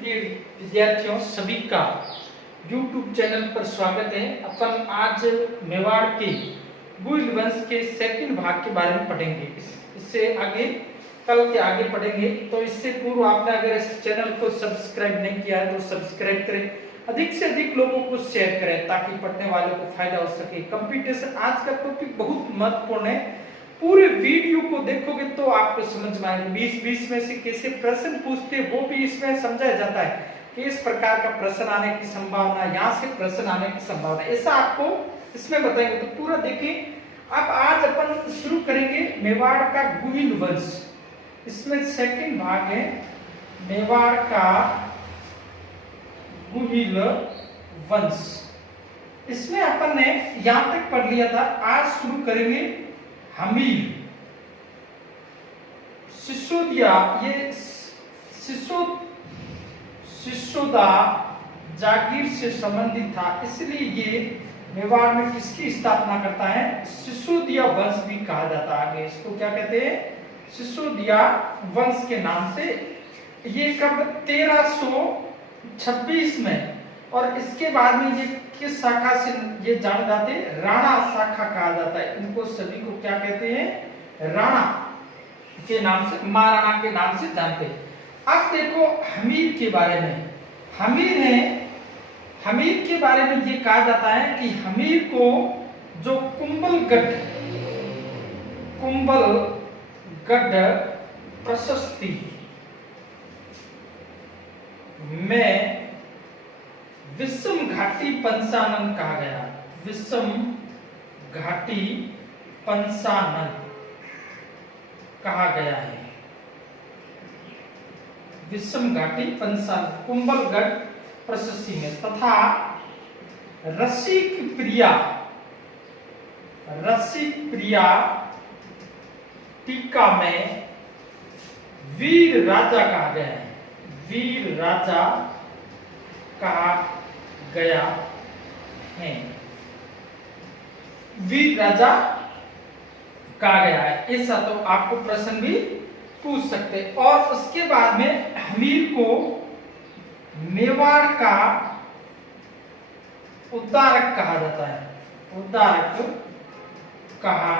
प्रिय विद्यार्थियों सभी का YouTube चैनल पर स्वागत है। अपन आज मेवाड़ के गुइल वंश के सेकंड भाग के बारे में पढ़ेंगे। इससे आगे कल के आगे पढ़ेंगे। तो इससे पूर्व आपने अगर इस चैनल को सब्सक्राइब नहीं किया है तो सब्सक्राइब करें, अधिक से अधिक लोगों को शेयर करें ताकि पढ़ने वालों को फायदा हो सके। कंपटीशन आज का टॉपिक बहुत महत्वपूर्ण है। पूरे वीडियो को देखोगे तो आपको समझ में आएगा। 20-20 में से कैसे प्रश्न पूछते हैं वो भी इसमें समझाया जाता है कि इस प्रकार का प्रश्न आने की संभावना, यहाँ से प्रश्न आने की संभावना, ऐसा आपको इसमें बताएंगे। तो पूरा देखें। अब आज अपन शुरू करेंगे मेवाड़ का गुहिल वंश। इसमें सेकंड भाग है मेवाड़ का गुहिल वंश। इसमें अपन ने यहां तक पढ़ लिया था। आज शुरू करेंगे हमीर सिसोदिया। ये सिसोदा जागीर से संबंधित था, इसलिए ये मेवाड़ में किसकी स्थापना करता है? सिसोदिया वंश भी कहा जाता है। आगे इसको क्या कहते हैं? सिसोदिया वंश के नाम से। ये कब? 1326 में। और इसके बाद में ये किस शाखा से ये जाने जाते हैं? राणा शाखा कहा जाता है। इनको सभी को क्या कहते हैं? राणा के नाम से, महाराणा के नाम से जानते हैं। अब देखो हमीर के बारे में। हमीर है, हमीर के बारे में ये कहा जाता है कि हमीर को जो कुंभलगढ़ प्रशस्ति में विषम घाटी पंचानन कहा गया। विषम घाटी पंचानन कहा गया है। विषम घाटी पंचानन कुंभलगढ़ प्रशस्ति में। तथा रसिक प्रिया टीका में वीर राजा कहा गया है। वीर राजा कहा गया है। वीर राजा कहा गया है। ऐसा तो आपको प्रश्न भी पूछ सकते। और उसके बाद में हमीर को मेवाड़ का उद्धारक कहा जाता है। उद्धारक कहा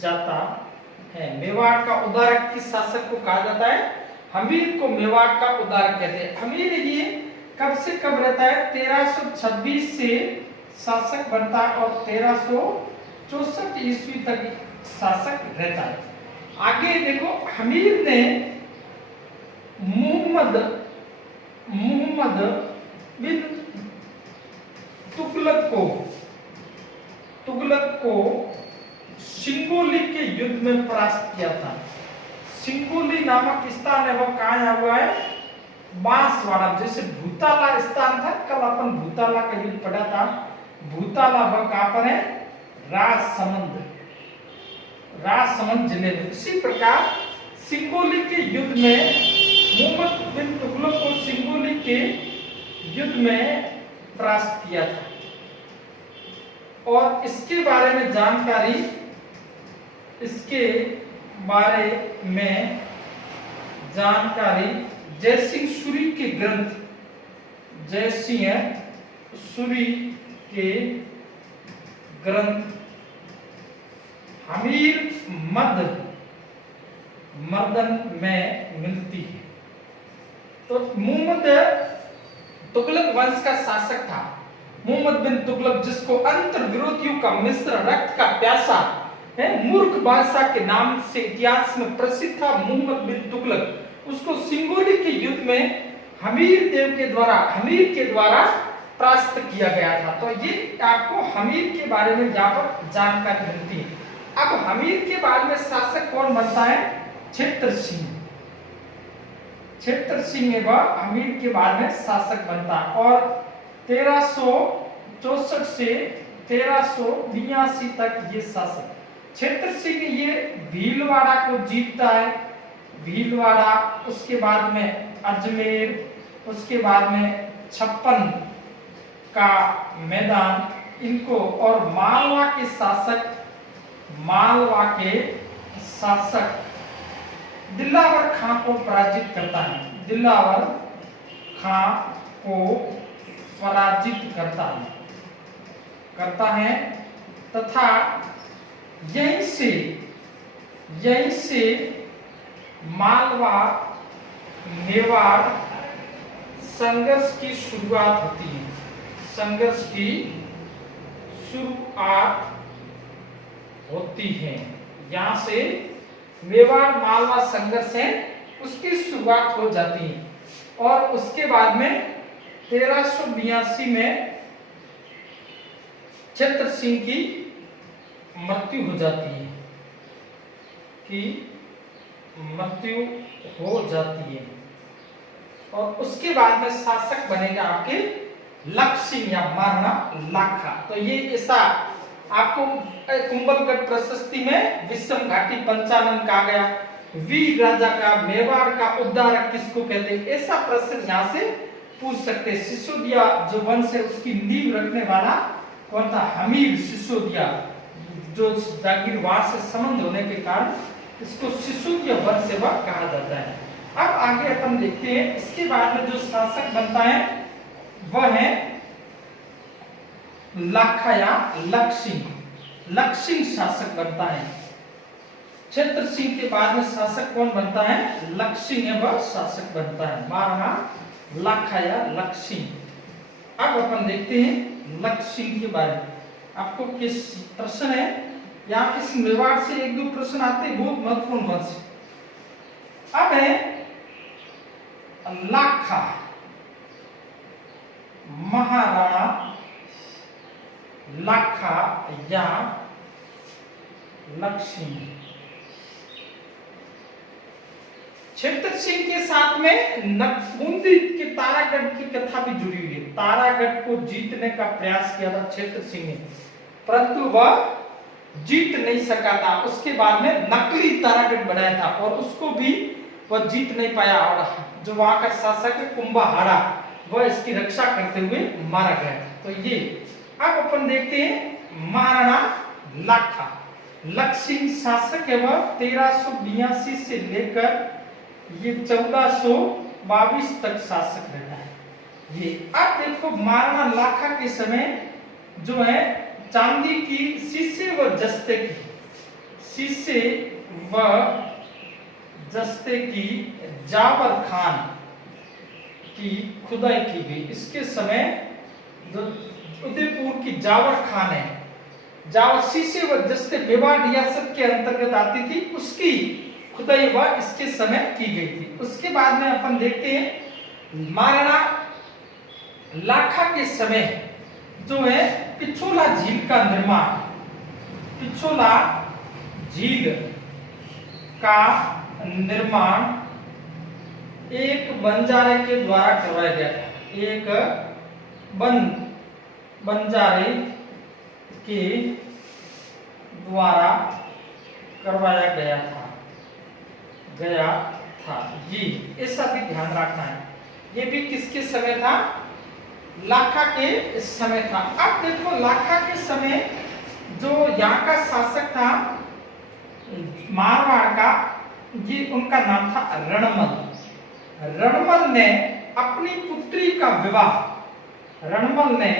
जाता है। मेवाड़ का उद्धारक किस शासक को कहा जाता है? हमीर को मेवाड़ का उद्धारक कहते हैं। हमीर ये कब से कब रहता है? 1326 से शासक बनता है और 1364 ईस्वी तक शासक रहता है। आगे देखो, हमीर ने मुहम्मद बिन तुगलक को सिंगोली के युद्ध में परास्त किया था। सिंगोली नामक स्थान है, वह कहाँ हुआ है? बांसवाड़ा। जैसे भूताला स्थान था, कल अपन भूताला का युद्ध पढ़ा था। भूताला वह कहाँ पर है? राजसमंद जिले में। इसी प्रकार सिंगोली के युद्ध में मुहम्मद बिन तुगलक को सिंगोली के युद्ध में परास्त किया था। और इसके बारे में जानकारी, जयसिंह सूरी के ग्रंथ, जयसिंह सूरी के ग्रंथ हमीर मर्दन में मिलती है। तो मुहम्मद तुगलक वंश का शासक था मुहम्मद बिन तुगलक, जिसको अंतर विरोधियों का मिश्र रक्त का प्यासा है, मूर्ख बादशाह के नाम से इतिहास में प्रसिद्ध था। मुहम्मद बिन तुगलक, उसको सिंगोली के युद्ध में हमीर के द्वारा परास्त किया गया था। तो ये आपको हमीर के बारे में यहाँ पर जानकारी मिलती है। अब हमीर के बाद में शासक कौन बनता है? क्षेत्र सिंह वह हमीर के बाद में शासक बनता है। और 1364 से 1382 तक ये शासक क्षेत्र सिंह ये भीलवाड़ा को जीतता है। भीलवाड़ा, उसके बाद में अजमेर, उसके बाद में 56 का मैदान, इनको, और मालवा के शासक दिलावर खां को पराजित करता है। दिलावर खां को पराजित करता है तथा यहीं से मालवा मेवाड़ संघर्ष की शुरुआत होती है। संघर्ष की शुरुआत होती है। यहाँ से मेवाड़ मालवा संघर्ष है उसकी शुरुआत हो जाती है और उसके बाद में 1382 में छत्र सिंह की मृत्यु हो जाती है और उसके बाद में शासक बनेगा आपके लक्ष्य सिंह या महाराणा लाखा। तो ये ऐसा आपको कुंभलगढ़ प्रशस्ति में विषम घाटी पंचानन कहा गया, वीर राजा का मेवाड़ का उद्धारक किसको कहते हैं, ऐसा प्रश्न यहाँ से पूछ सकते हैं। सिसोदिया जो वंश है उसकी नींव रखने वाला कौन था, हमीर सिसोदिया, जो जागीरवाद से संबंध होने के कारण इसको सिसोदिया वंश से वह कहा जाता है। अब आगे अपन देखते हैं इसके बाद में जो शासक बनता है वह है लाखा या लक्ष्य शासक बनता है। छत्र सिंह के बाद में शासक कौन बनता है, लक्ष्य है वह शासक बनता है, महाराणा लाखा या लक्ष्य। अब अपन देखते हैं लक्ष्य के बारे में। आपको किस प्रश्न है या इस मेवाड़ से एक दो प्रश्न आते हैं बहुत महत्वपूर्ण वंश। अब है लाखा महाराणा लाखा या लक्ष्मी। छत्र सिंह के साथ में नक्सबंदी के तारागढ़ की कथा भी जुड़ी हुई है। तारागढ़ को जीतने का प्रयास किया था छत्र सिंह ने, परंतु वह जीत नहीं सका था। उसके बाद में नकली तारागढ़ बनाया था और उसको भी वह जीत नहीं पाया और जो वहां का शासक है कुंभाहाड़ा वह इसकी रक्षा करते हुए मारा गया। तो ये अब अपन देखते हैं महाराणा लाखा लक्ष्य शासक है वह 1382 से लेकर ये 1422 तक शासक रहता है। ये अब देखो महाराणा लाखा के समय जो है चांदी की शीशे व जस्ते की जावर खान की खुदाई की गई। इसके समय जो उदयपुर की जावर खान है, जावर शीशे व जस्ते मेवाड़ रियासत के अंतर्गत आती थी, उसकी खुदाई वह इसके समय की गई थी। उसके बाद में अपन देखते हैं महाराणा लाखा के समय जो है पिछोला झील का निर्माण, पिछोला झील का निर्माण एक बंजारे के द्वारा करवाया गया था। एक बंजारे के द्वारा करवाया गया था ये ऐसा भी ध्यान रखना है। ये भी किसके समय था, लाखा के समय था। अब देखो लाखा के समय जो यहाँ का शासक था मारवाड़ का, ये उनका नाम था रणमल। रणमल ने अपनी पुत्री का विवाह, रणमल ने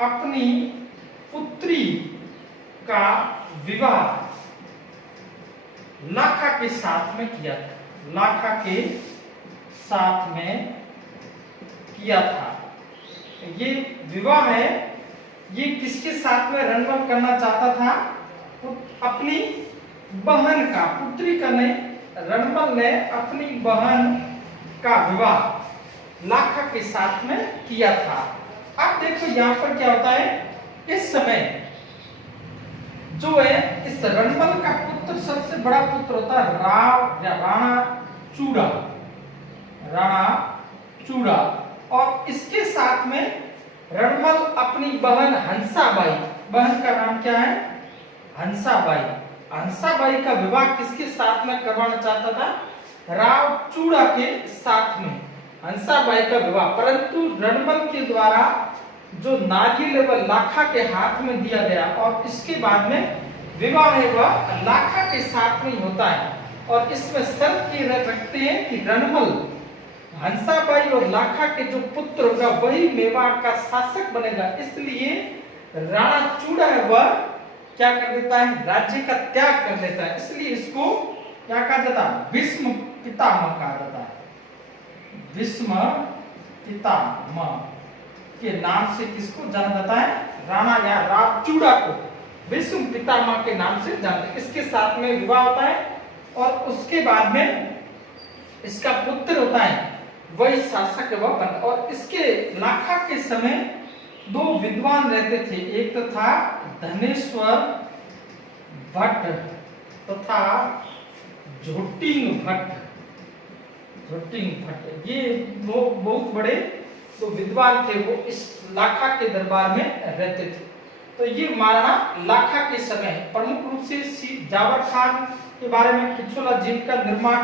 अपनी पुत्री का विवाह लाखा के साथ में किया था, लाखा के साथ में किया था। ये विवाह है, ये किसके साथ में रणमल करना चाहता था, तो अपनी बहन का, पुत्री का नहीं, रणमल ने अपनी बहन का विवाह लाखा के साथ में किया था। अब देखो यहाँ पर क्या होता है, इस समय जो है इस रणमल का पुत्र सबसे बड़ा पुत्र होता है राव या राणा चूड़ा और इसके साथ में रणमल अपनी बहन हंसाबाई, बहन का नाम क्या है, हंसाबाई। हंसाबाई का विवाह किसके साथ में करवाना चाहता था, राव चूड़ा के साथ में हंसाबाई का विवाह, परंतु रणमल के द्वारा जो नारियल वह लाखा के हाथ में दिया गया और इसके बाद में विवाह है वह लाखा के साथ में होता है। और इसमें शर्त ये रखते हैं कि रणमल हंसाबाई और लाखा के जो पुत्र होगा वही मेवाड़ का शासक बनेगा। इसलिए राणा चूड़ा है वह क्या कर देता है, राज्य का त्याग कर देता है। इसलिए इसको क्या कहा जाता है, भीष्म पितामह कहा जाता है। भीष्म पितामह के नाम से किसको जाना जाता है, राणा या राजचूड़ा को भीष्म पितामह के नाम से जानते हैं। इसके साथ में विवाह होता है और उसके बाद में इसका पुत्र होता है वही शासक वह बन। और इसके लाखा के समय दो विद्वान रहते थे, एक तो था धनेश्वर भट्ट तथा झोटिंग भट्ट। ये लोग बहुत बड़े तो विद्वान थे, वो इस लाखा के दरबार में रहते थे। तो ये महाराणा लाखा के समय प्रमुख रूप से जावर खान के बारे में पिछोला झील का निर्माण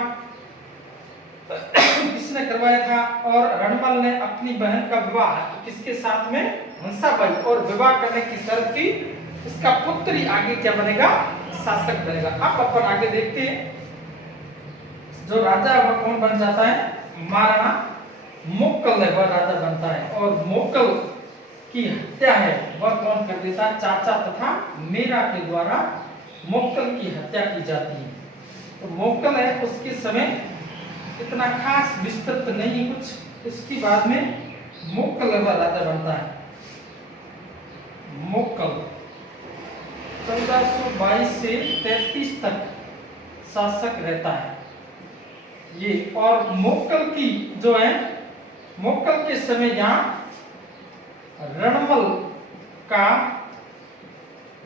किसने करवाया था, और रणमल ने अपनी बहन का विवाह किसके साथ में, हंसाबाई, और विवाह करने की शर्त थी इसका पुत्र ही आगे क्या बनेगा, शासक बनेगा। अब अपन आगे देखते हैं जो राजा है वह कौन बन जाता है, महाराणा मोक्कल है वह राजा बनता है। और मोक्कल की हत्या है वह कौन कर देता है, चाचा तथा मेरा के द्वारा मोक्कल की हत्या की जाती है। तो मोक्कल है उसके समय इतना खास विस्तृत नहीं कुछ, इसकी बाद में मोक्कल वह राजा बनता है। मोक्कल 1422 से 33 तक शासक रहता है ये। और मोक्कल की जो है, मोक्कल के समय यहाँ रणमल का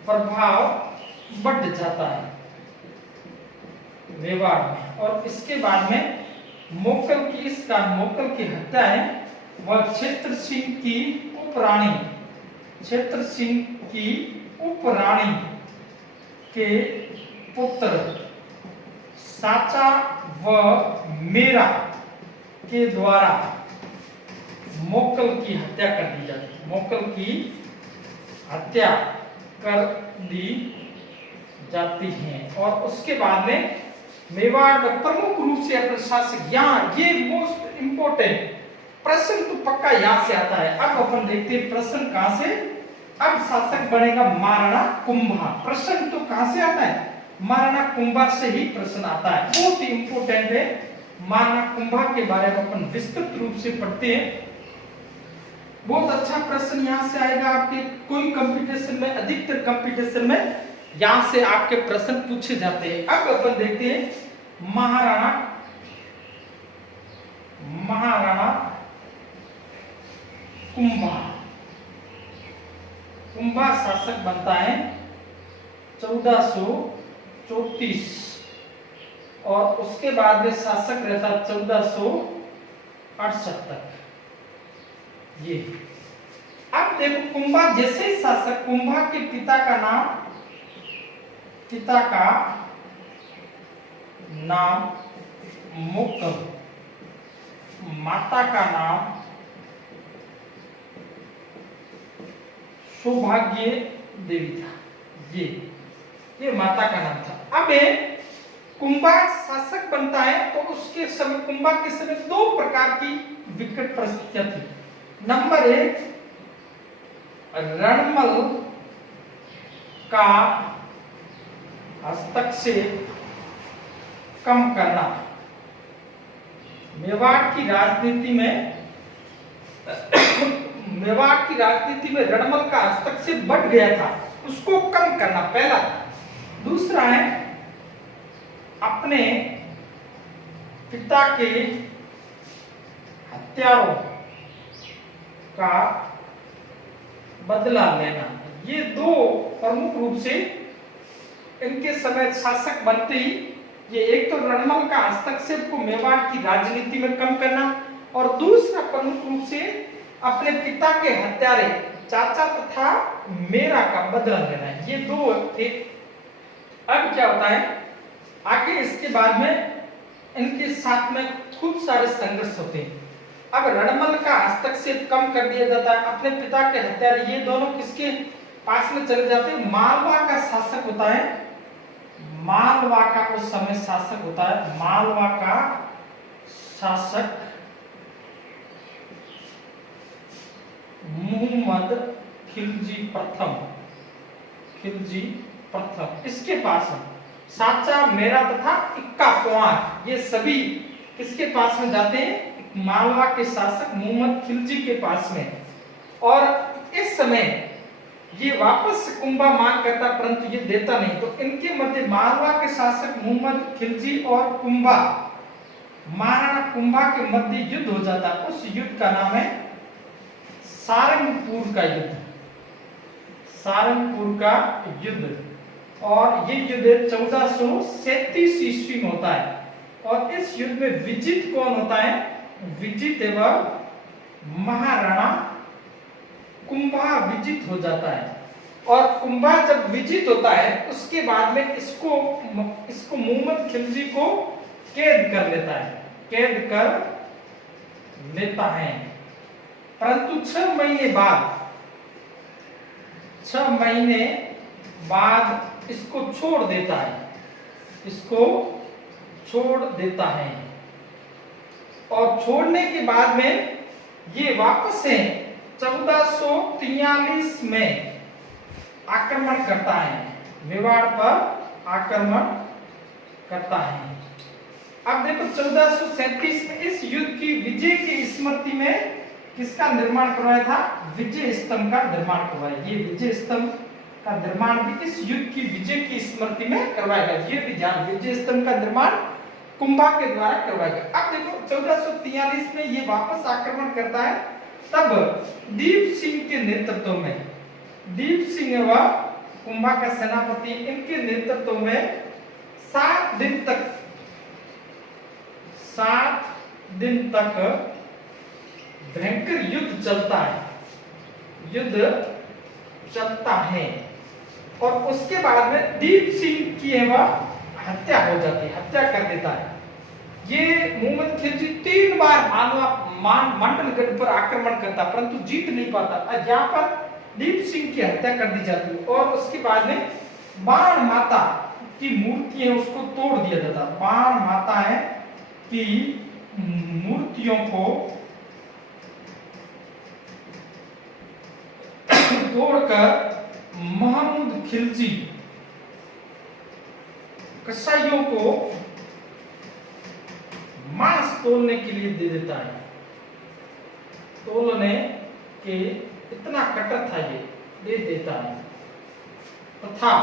प्रभाव बढ़ जाता है मेवाड़ में। और इसके बाद में मोक्कल की इस कारण मोक्कल की हत्या है वह क्षेत्र सिंह की उपरानी, क्षेत्र सिंह की उपरानी के पुत्र साचा व मेरा के द्वारा मोक्कल की हत्या कर दी जाती है। मोक्कल की हत्या कर दी जाती है। और उसके बाद में मेवाड़ में प्रमुख रूप से अपने शासक, यहाँ ये मोस्ट इंपोर्टेंट प्रश्न तो पक्का यहाँ से आता है। अब अपन देखते हैं प्रश्न कहां से, अब शासक बनेगा महाराणा कुंभा। प्रश्न तो कहां से आता है, महाराणा कुंभा से ही प्रश्न आता है, बहुत ही इंपोर्टेंट है। महाराणा कुंभा के बारे में अपन विस्तृत रूप से पढ़ते हैं। बहुत अच्छा प्रश्न यहाँ से आएगा आपके कोई कंपटीशन में, अधिकतर कंपटीशन में यहाँ से आपके प्रश्न पूछे जाते हैं। अब अपन देखते हैं महाराणा कुंभा। कुंभा शासक बनता है 1434 और उसके बाद में शासक रहता 1468 तक ये। अब देखो कुंभा जैसे ही शासक, कुंभा के पिता का नाम मुक्कल, माता का नाम सौभाग्य देवी था। ये माता का नाम था। अब कुंभा शासक बनता है तो उसके समय, कुंभा के समय दो प्रकार की विकट परिस्थितियां थी। नंबर 1, रणमल का हस्तक्षेप कम करना। मेवाड़ की राजनीति में रणमल का हस्तक्षेप बढ़ गया था, उसको कम करना पहला। दूसरा है अपने पिता के हत्यारों का बदला लेना। ये दो प्रमुख रूप से इनके समय शासक बनते ही, ये एक तो रणमल का हस्तक्षेप को मेवाड़ की राजनीति में कम करना और दूसरा प्रमुख रूप से अपने पिता के हत्यारे चाचा तथा मेरा का बदला लेना। ये दो थे। अब क्या होता है आगे, इसके बाद में इनके साथ में खूब सारे संघर्ष होते हैं। अब रणमल का हस्तक्षेप कम कर दिया जाता है, अपने पिता के हत्यारे ये दोनों किसके पास में चले जाते हैं, मालवा का शासक होता है। मालवा का उस समय शासक होता है, मालवा का शासक मुहम्मद खिलजी प्रथम इसके पास है। साचा, मेरा तथा इक्का कुंवर ये सभी किसके पास में जाते हैं? मालवा के शासक मुहम्मद खिलजी के पास में। और इस समय ये वापस कुंभा मांग करता परंतु ये देता नहीं, तो इनके मध्य मालवा के शासक मुहम्मद खिलजी और कुंभा, महाराणा कुंभा के मध्य युद्ध हो जाता। उस युद्ध का नाम है सारंगपुर का युद्ध। सारंगपुर का युद्ध, और ये युद्ध 1437 ईस्वी में होता है। और इस युद्ध में विजित कौन होता है? विजित एवं महाराणा कुंभा विजित हो जाता है। और कुंभा जब विजित होता है उसके बाद में इसको मुहम्मद खिलजी को कैद कर लेता है, कैद कर लेता है। परंतु 6 महीने बाद इसको छोड़ देता है, इसको छोड़ देता है। और छोड़ने के बाद में ये वापस से 1443 में आक्रमण करता है, मेवाड़ पर आक्रमण करता है। अब देखो 1437 में इस युद्ध की विजय की स्मृति में किसका निर्माण करवाया था? विजय स्तंभ का निर्माण करवाया। ये विजय स्तंभ का निर्माण भी इस युद्ध की विजय की स्मृति में करवाया गया। ये भी ध्यान, विजय स्तंभ का निर्माण कुंभा के द्वारा करवाया गया। अब देखो 1443 में ये वापस आक्रमण करता है, तब दीप सिंह के नेतृत्व में, दीप सिंह व कुंभा का सेनापति, इनके नेतृत्व में 7 दिन तक भयंकर युद्ध चलता है, युद्ध चलता है। और उसके बाद में दीप सिंह की हत्या हो जाती है, हत्या कर देता है। ये मुहम्मद खिलजी 3 बार मंडलगढ़ पर आक्रमण करता परंतु जीत नहीं पाता। यहाँ पर दीप सिंह की हत्या कर दी जाती है। और उसके बाद में बाण माता की मूर्ति है उसको तोड़ दिया जाता। बाण माता है की मूर्तियों को तोड़कर महमूद खिलजी कसाईयों को मांस तोलने के लिए दे देता है। तोलने के इतना कटर था ये, दे देता है। तथा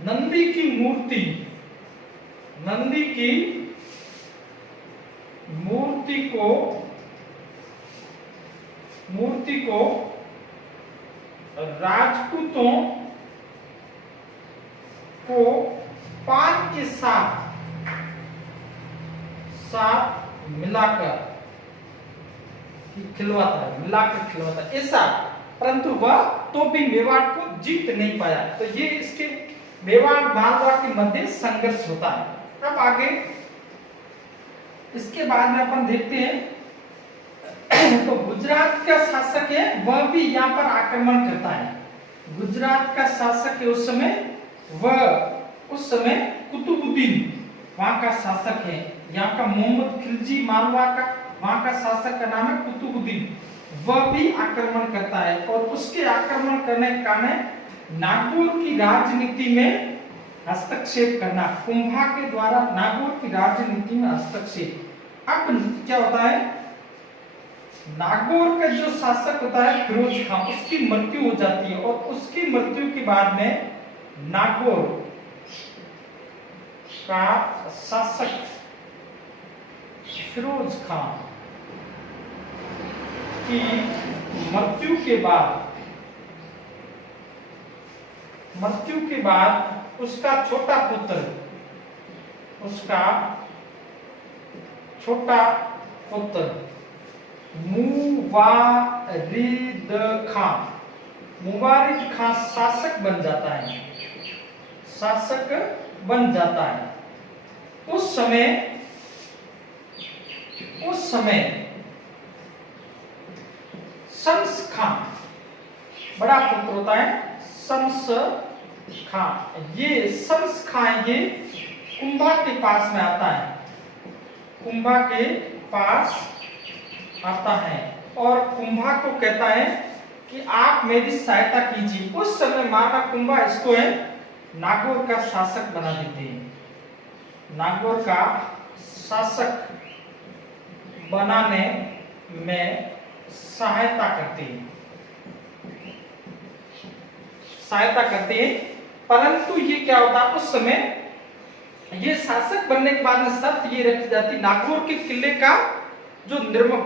नंदी की मूर्ति को राजपूतों को पान के साथ मिलाकर खिलवाता है ऐसा, परंतु वह तो भी मेवाड़ को जीत नहीं पाया। तो ये इसके मेवाड़ मालवा के मध्य संघर्ष होता है। अब आगे इसके बाद में अपन देखते हैं तो गुजरात का शासक है वह भी यहाँ पर आक्रमण करता है। गुजरात का शासक है उस समय कुतुबुद्दीन वहां का शासक है। यहाँ का मोहम्मद खिलजी मालवा का वहां का शासक का नाम है कुतुबुद्दीन। वह भी आक्रमण करता है और उसके आक्रमण करने के कारण नागौर की राजनीति में हस्तक्षेप करना, कुंभा के द्वारा नागौर की राजनीति में हस्तक्षेप। अब क्या होता है, नागौर का जो शासक होता है फिरोज खान, उसकी मृत्यु हो जाती है। और उसकी मृत्यु के बाद में नागौर का शासक फिरोज खान की मृत्यु के बाद उसका छोटा पुत्र मुवारिद खान शासक बन जाता है। उस समय शम्स खान बड़ा पुत्र होता है, शम्स खान। ये शम्स खान ये कुंभा के पास में आता है, कुंभा के पास आता है और कुंभा को कहता है कि आप मेरी सहायता कीजिए। उस समय माना कुंभा इसको है नागौर का शासक बना देते हैं, नागौर का शासक बनाने में सहायता करते हैं। परंतु ये क्या होता है, उस समय ये शासक बनने के बाद में शर्त ये रखी जाती, नागौर के किले का जो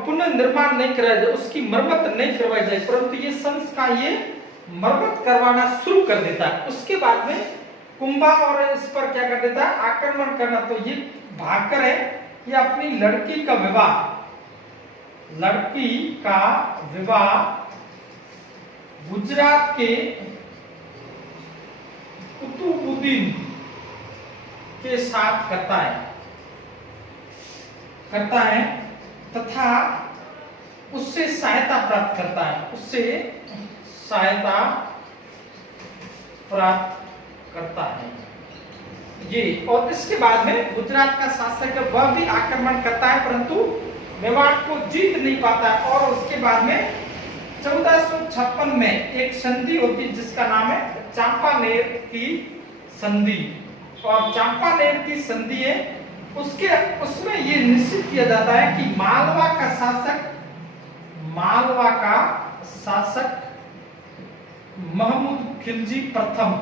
पुनर्निर्माण नहीं कराया जाए, उसकी मरम्मत नहीं करवाई जाए, परंतु ये संस का ये मरम्मत करवाना शुरू कर देता है। उसके बाद में कुंभा और इस पर क्या कर देता है, आक्रमण करना। तो ये भागकर है ये अपनी लड़की का विवाह गुजरात के कुतुबुद्दीन के साथ करता है तथा उससे सहायता प्राप्त करता है ये। और इसके बाद में गुजरात का शासक है वह भी आक्रमण करता है, परंतु मेवाड़ को जीत नहीं पाता है। और उसके बाद में 1456 में एक संधि होती है जिसका नाम है चांपानेर की संधि। और चांपानेर की संधि है उसमें ये निश्चित किया जाता है कि मालवा का शासक महमूद खिलजी प्रथम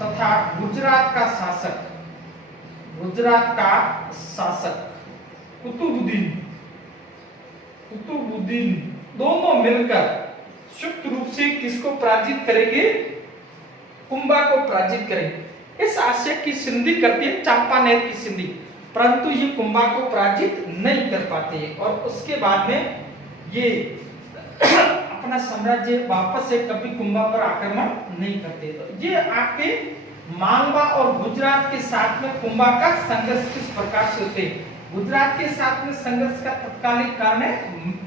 तथा गुजरात का शासक कुतुबुद्दीन दोनों मिलकर संयुक्त रूप से किसको पराजित करेंगे, कुंभा को पराजित करेंगे। इस आशय की संधि करती है चांपानेर की संधि, परंतु ये कुंभा को पराजित नहीं कर पाते हैं। और उसके बाद में ये अपना साम्राज्य वापस से कभी कुंभा पर आक्रमण नहीं करते। तो ये आके मालवा और गुजरात के साथ में कुंभा का संघर्ष किस प्रकार से होते। गुजरात के साथ में संघर्ष का तत्कालिक कारण है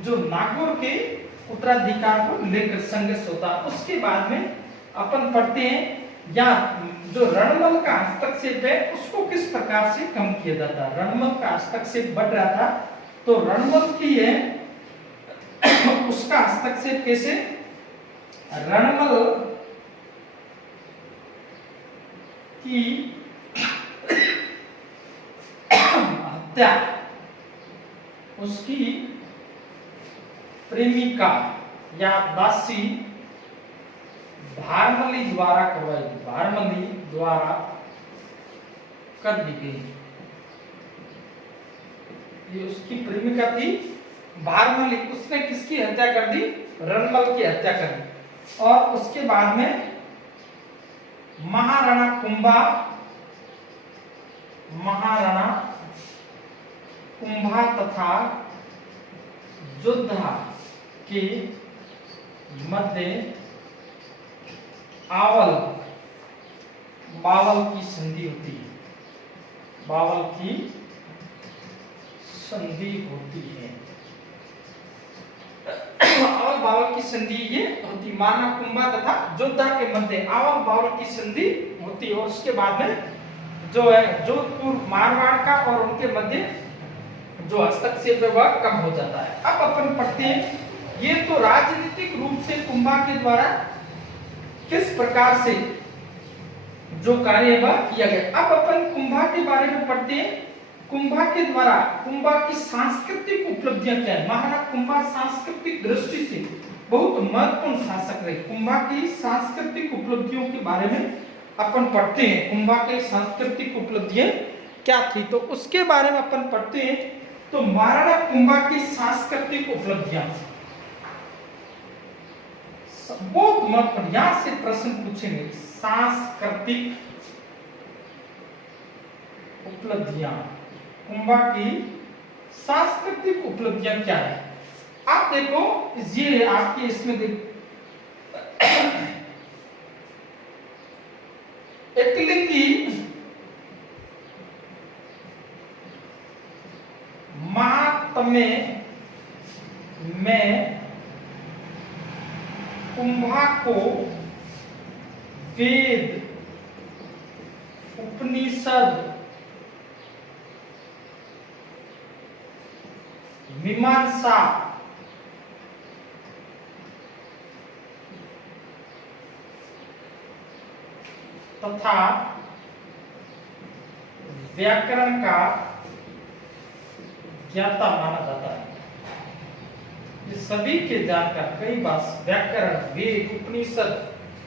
जो नागौर के उत्तराधिकार को लेकर संघर्ष होता। उसके बाद में अपन पढ़ते हैं या जो रणमल का हस्तक्षेप है उसको किस प्रकार से कम किया जाता। रणमल का हस्तक्षेप बढ़ रहा था तो रणमल की है उसका हस्तक्षेप कैसे, रणमल की हत्या उसकी प्रेमिका या दासी भारमली द्वारा कर दी गई। ये उसकी प्रेमिका थी भारमली, उसने किसकी हत्या कर दी, रणमल की हत्या कर दी। और उसके बाद में महाराणा कुंभा तथा योद्धा के मध्य बावल की संधि होती है। बावल की संधि ये होती, माना कुंभा तथा योद्धा के मध्य बावल की संधि होती है। और उसके बाद में जो है जोधपुर मारवाड़ का और उनके मध्य जो हस्तक्षेप है वह कम हो जाता है। अब अपन पढ़ते हैं, ये तो राजनीतिक रूप से कुंभा के द्वारा किस प्रकार से जो कार्य वह किया गया। अब अपन कुंभा के बारे में पढ़ते हैं, कुंभा के द्वारा कुंभा की सांस्कृतिक उपलब्धियां क्या है। महाराणा कुंभा सांस्कृतिक दृष्टि से बहुत महत्वपूर्ण शासक रहे। कुंभा की सांस्कृतिक उपलब्धियों के बारे में अपन पढ़ते हैं, कुंभा के सांस्कृतिक उपलब्धियां क्या थी तो उसके बारे में अपन पढ़ते हैं। तो महाराणा कुंभा की सांस्कृतिक उपलब्धियां बहुत महत्वपूर्ण, यहां से प्रश्न पूछेंगे। सांस्कृतिक उपलब्धियां, कुंभा की सांस्कृतिक उपलब्धियां क्या है। आप देखो ये आपके इसमें एकलिंगी महात्म्य में कुंभा को वेद, उपनिषद, मीमांसा तथा व्याकरण का ज्ञाता माना जाता है। ये सभी के जानकार, कई बार व्याकरण, वेद, उपनिषद,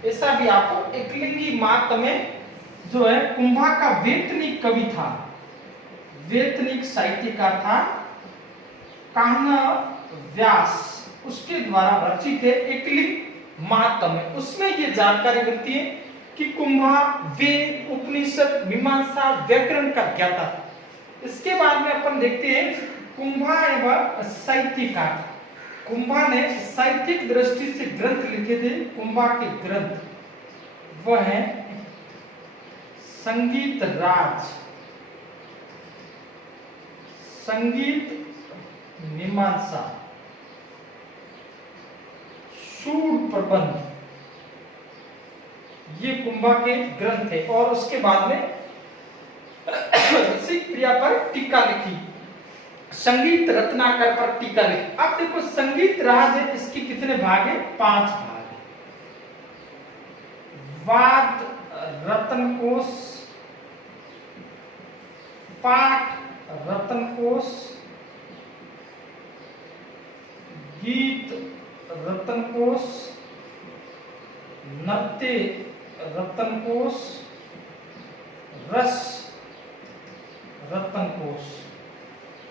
ऐसा भी आपको एकलिंगी मात में जो है कुंभा का वेतनिक कवि था, वेतनिक साहित्यकार था कान्हा व्यास, उसके द्वारा रचित है एकलिंग महात्म्य। उसमें ये जानकारी मिलती है कि कुंभा वेद, उपनिषद, मीमांसा, व्याकरण का ज्ञाता था। इसके बाद में अपन देखते हैं कुंभा एवं साहित्यकार। कुंभा ने साहित्यिक दृष्टि से ग्रंथ लिखे थे। कुंभा के ग्रंथ वह है संगीत राज, संगीत मीमांसा, सूर प्रबंध, ये कुंभा के ग्रंथ थे। और उसके बाद में रसिक प्रिया पर टीका लिखी, संगीत रत्नाकर पर टीका लिखी। अब देखो संगीत राज है, इसके कितने भाग है? 5 भाग है। वाद रत्न कोश, पाठ रत्न कोश, गीत रत्न कोश, नृत्य रत्न कोश, रस रत्न कोश।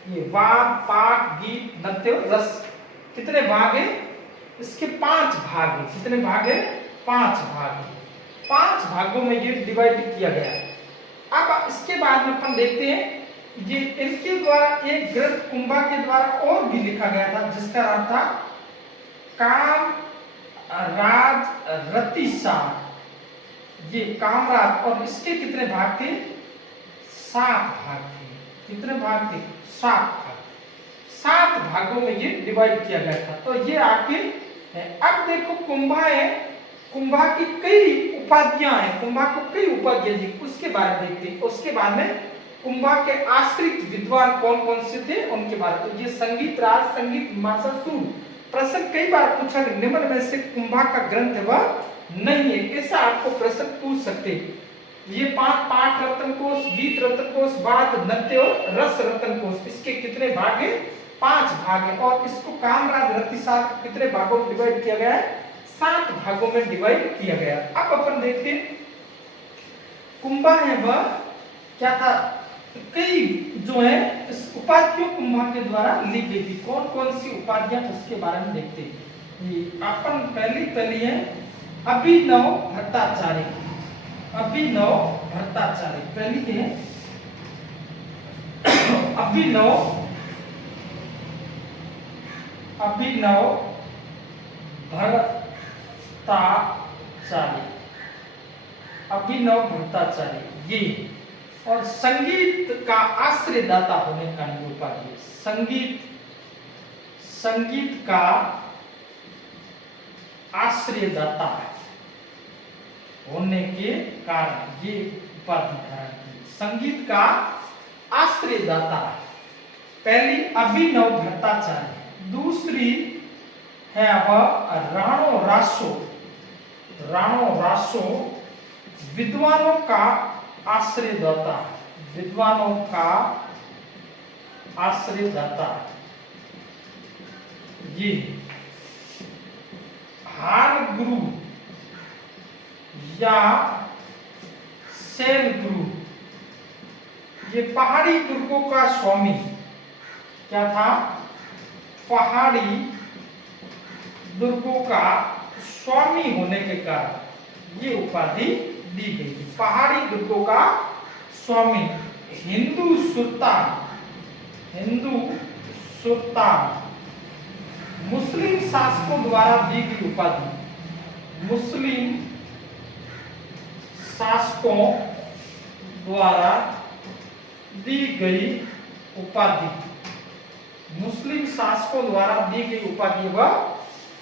ये वाद, पाठ, गीत, नृत्य, रस कितने भाग है? इसके 5 भाग है। कितने भाग है? 5 भाग है। 5 भागों में ये डिवाइड किया गया। अब इसके बाद में अपन देखते हैं ये इनके द्वारा एक ग्रंथ कुंभा के द्वारा और भी लिखा गया था, जिसका नाम था काम राज रतिसार। ये कामराज, और इसके कितने भाग थे? 7 भाग थे। कितने भाग थे? 7 भाग। 7 भागों में ये डिवाइड किया गया था। तो ये आपके है। अब देखो कुंभा है, कुंभा की कई उपाधियां हैं, कुंभा को कई उपाधियां दी, उसके बारे में देखते हैं। उसके बाद में कुंभा के आश्रित विद्वान कौन कौन से थे उनके बारे में। ये संगीत राज, संगीत मीमांसा, सूर। प्रश्न कई बार पूछा कि निम्न में से कुंभा का ग्रंथ वह नहीं है, ऐसा आपको प्रश्न पूछ सकते। ये 5 पाठ रत्न कोश, गीत रत्न कोश, वाद, नृत्य और रस रत्न कोश, इसके कितने भाग है? 5 भाग है। और इसको कामराज रतिसार कितने भागों में डिवाइड किया गया है? 7 भागों में डिवाइड किया गया। अब अपन देखते हैं कुंभा है वह क्या था? कई जो है इस उपाधियों कुंभा के द्वारा ली गई थी। कौन कौन सी उपाधियां, उसके बारे में देखते हैं। अपन पहली है अभिनव भट्टाचार्य। अभिनव भट्टाचार्य पहली है अभिनव भट्टाचार्य। अभिनव भट्टाचार्य ये, और संगीत का आश्रयदाता होने का उपाधि। संगीत का आश्रयदाता होने के कारण ये उपाधि धारण की। संगीत का आश्रयदाता पहली अभिनव भट्टाचार्य। दूसरी है अब राणो रासो। राणो रासो विद्वानों का आश्रयदाता, विद्वानों का आश्रयदाता। ये हार गुरु या शैल गुरु, ये पहाड़ी दुर्गों का स्वामी। क्या था? पहाड़ी दुर्गों का स्वामी होने के कारण ये उपाधि दी गई थी। पहाड़ी दुर्गों का स्वामी। हिंदू सुल्तान, हिंदू सुल्तान मुस्लिम शासकों द्वारा दी गई उपाधि। मुस्लिम शासकों द्वारा दी गई उपाधि। मुस्लिम शासकों द्वारा दी गई उपाधि वह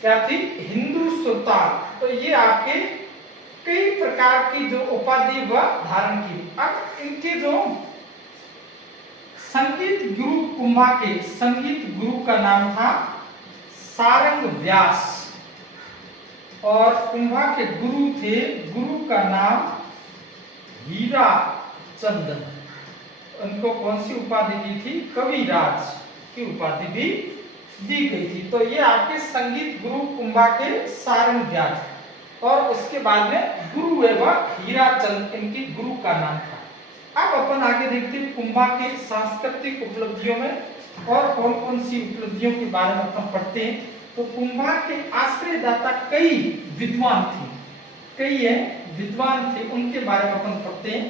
क्या थी? हिंदू सुल्तान। तो ये आपके कई प्रकार की जो उपाधि वह धारण की। अब इनके जो संगीत गुरु कुंभा के संगीत गुरु का नाम था सारंग व्यास और कुंभा के गुरु थे, गुरु का नाम हीरा चंदन। उनको कौन सी उपाधि दी थी? कविराज की उपाधि भी दी गई थी। तो ये आपके संगीत गुरु कुंभा के सारंग व्यास और उसके बाद में गुरु एवं हीरा चंद इनकी गुरु का नाम था। अब अपन आगे देखते हैं कुंभा के सांस्कृतिक उपलब्धियों में और कौन कौन सी उपलब्धियों के बारे में अपन पढ़ते हैं। तो कुंभा के आश्रयदाता कई विद्वान थे, कई विद्वान थे, उनके बारे में अपन पढ़ते हैं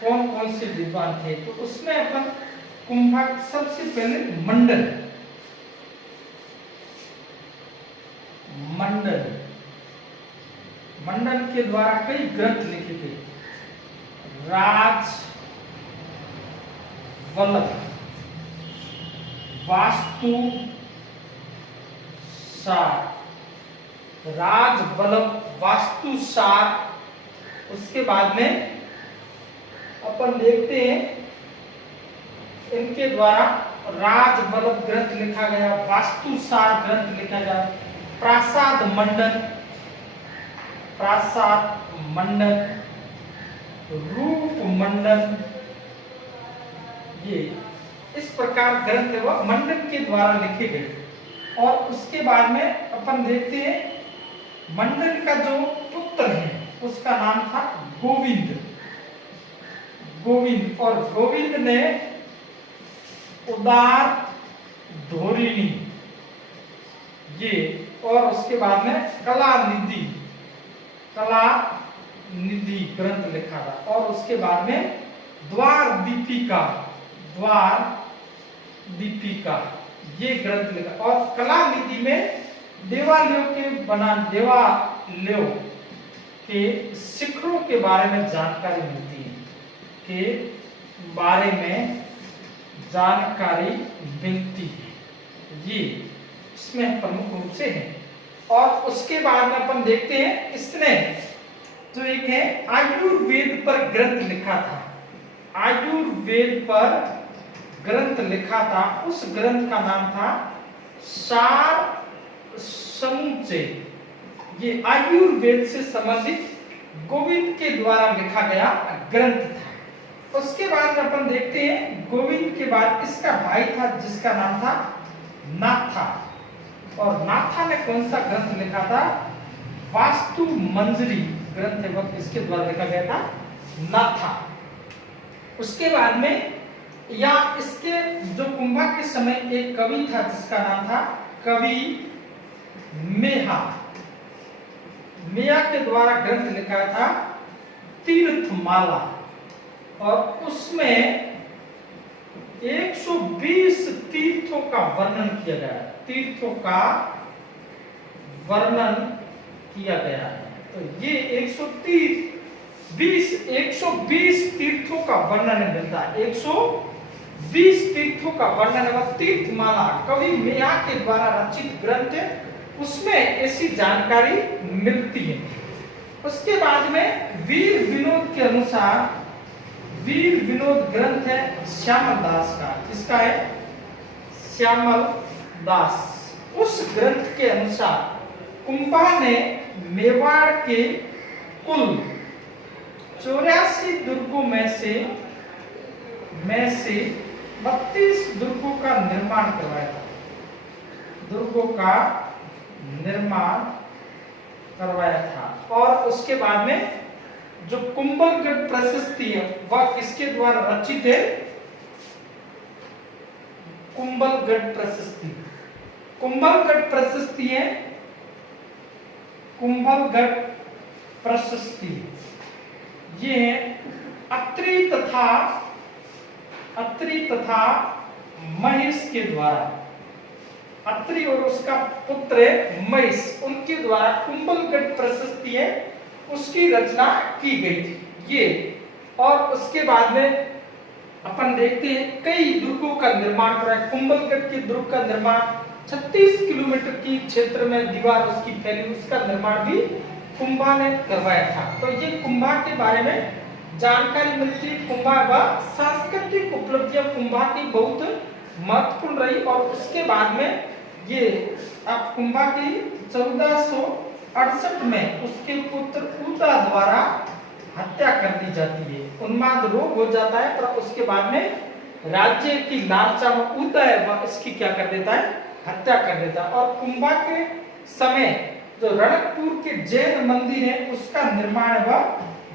कौन कौन से विद्वान थे। तो उसमें अपन कुंभा सबसे पहले मंडन मंडन के द्वारा कई ग्रंथ लिखे गए। राज वल्लभ, वास्तु सार, राज वल्लभ वास्तु सार। उसके बाद में अपन देखते हैं इनके द्वारा राज वल्लभ ग्रंथ लिखा गया, वास्तु सार ग्रंथ लिखा गया, प्रासाद मंडन, रूप मंडन, ये इस प्रकार ग्रंथ वो मंडन के द्वारा लिखे गए। और उसके बाद में अपन देखते हैं मंडन का जो पुत्र है उसका नाम था गोविंद और गोविंद ने उदार धोरिणी ये और उसके बाद में कला निधि ग्रंथ लिखा था। और उसके बाद में द्वार दीपिका ये ग्रंथ लिखा। और कला निधि में देवालयों के शिखरों के बारे में जानकारी मिलती है, ये इसमें प्रमुख रूप से है। और उसके बाद में अपन देखते हैं इसने जो एक है आयुर्वेद पर ग्रंथ लिखा था, आयुर्वेद पर ग्रंथ लिखा था, उस ग्रंथ का नाम था सार समुच्चय। ये आयुर्वेद से संबंधित गोविंद के द्वारा लिखा गया ग्रंथ था। उसके बाद में अपन देखते हैं गोविंद के बाद इसका भाई था जिसका नाम था नाथा। और नाथा ने कौन सा ग्रंथ लिखा था? वास्तु मंजरी ग्रंथ है वह इसके द्वारा लिखा गया था नाथा। उसके बाद में या इसके जो कुंभा के समय एक कवि था जिसका नाम था कवि मेहा के द्वारा ग्रंथ लिखा था तीर्थमाला। और उसमें 120 तीर्थों का वर्णन किया गया है, तीर्थों का वर्णन किया गया है। तो ये 120 तीर्थों का वर्णन मिलता है, 120 तीर्थों का वर्णन व तीर्थमाला कवि मेहा के द्वारा रचित ग्रंथ, उसमें ऐसी जानकारी मिलती है। उसके बाद में वीर विनोद के अनुसार, वीर विनोद ग्रंथ है श्यामल दास का, किसका है? श्यामल दास। उस ग्रंथ के अनुसार कुंभा ने मेवाड़ के कुल 84 दुर्गों में से 32 दुर्गों का निर्माण करवाया था, दुर्गों का निर्माण करवाया था। और उसके बाद में जो कुंभलगढ़ प्रशस्ति है वह किसके द्वारा रचित है? कुंभलगढ़ प्रशस्ति, कुंभलगढ़ प्रशस्ति है, कुंभलगढ़ प्रशस्ति ये अत्रि तथा महेश के द्वारा, अत्रि और उसका पुत्र महेश उनके द्वारा कुंभलगढ़ प्रशस्ति है उसकी रचना की गई थी ये। और उसके बाद में अपन देखते हैं कई दुर्गों का निर्माण करा। कुंभलगढ़ के दुर्ग का निर्माण 36 किलोमीटर की क्षेत्र में दीवार उसकी फैली, उसका निर्माण भी कुंभा ने करवाया था। तो ये कुंभा के बारे में जानकारी मिलती है। कुंभा व सांस्कृतिक उपलब्धियां कुंभा की बहुत महत्वपूर्ण रही और उसके बाद में ये अब कुंभा की 1468 में उसके पुत्र उदा द्वारा हत्या कर दी जाती है। उन्माद रोग हो जाता है, पर उसके बाद में राज्य की लालसा में उदय व इसकी क्या कर देता है, हत्या कर देता है। और कुंभा के समय जो रणकपुर के जैन मंदिर है उसका निर्माण व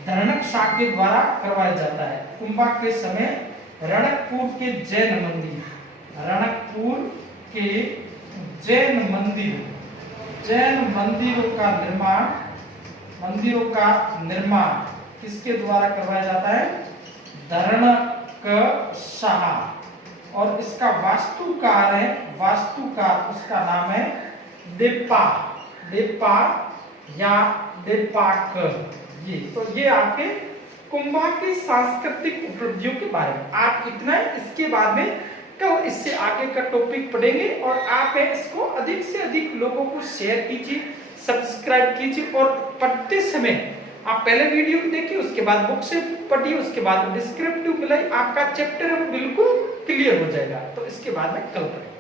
धरणक शाह के द्वारा करवाया जाता है। कुंभा के समय रणकपुर के जैन मंदिर, रणकपुर के जैन मंदिरों का निर्माण किसके द्वारा करवाया जाता है, धरणक शाह। और इसका वास्तुकार उसका नाम है डेप्पा या डेप्पाक। ये तो ये आपके कुंभा की सांस्कृतिक उपलब्धियों के बारे में आप इतना है। इसके बाद में कल इससे आगे का टॉपिक पढ़ेंगे और आप इसको अधिक से अधिक लोगों को शेयर कीजिए, सब्सक्राइब कीजिए और पढ़ते समय आप पहले वीडियो देखिए, उसके बाद बुक से पढ़िए, उसके बाद डिस्क्रिप्टिव मिलाई आपका चैप्टर बिल्कुल क्लियर हो जाएगा। तो इसके बाद में कल पढ़ेंगे।